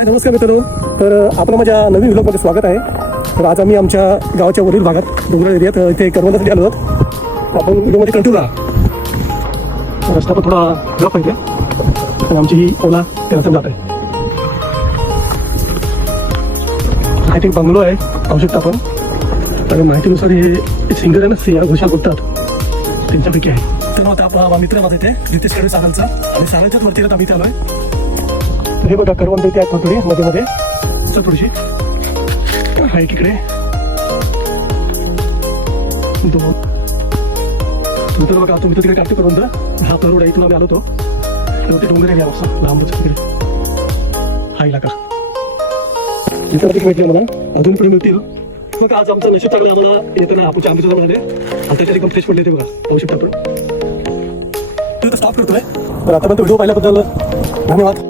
हाय नमस्कार मित्रांनो. तर आपलं माझ्या नवीन व्हिडिओमध्ये स्वागत आहे. तर आज आम्ही आमच्या गावाच्या वरील भागात डोंगराळ एरियात इथे करवंदासाठी आलो आहोत. आपण व्हिडिओमध्ये कंटिन्यू राहा. रस्ता पण थोडा रफ आहे आणि आमची ही ओला त्याला जात आहे. हा एक बंगलो आहे, पाहू शकता आपण. तर माहितीनुसार हे सिंगर आहे ना, सिंगर घोषा बोलतात त्यांच्यापैकी आहे. तर आता आपला मित्र माझा इथे रितेश कडे सारांचा आणि सारांच्याच वरती आम्ही इथे आलोय. हे बघा करवंद इथे आहेत थोडी मध्ये मध्ये थोडीशी आहे इकडे. नंतर बघा तुम्ही तिकडे काढते करवंद. हा रोड आहे, इथून आम्ही आलो होतो. तर ते डोंगर एरिया असा लांबच तिकडे हा इलाका. इथे भेटले मला अजून पुढे मिळतील. बघा आज आमचं नशीब चांगलं, आम्हाला येताना आपण आंबे सुद्धा मिळाले आणि त्याच्यात एकदम फ्रेश पडले ते बघा, पाहू शकता आपण. स्टॉप करतोय. तर आता पण तो व्हिडिओ पाहिल्याबद्दल धन्यवाद.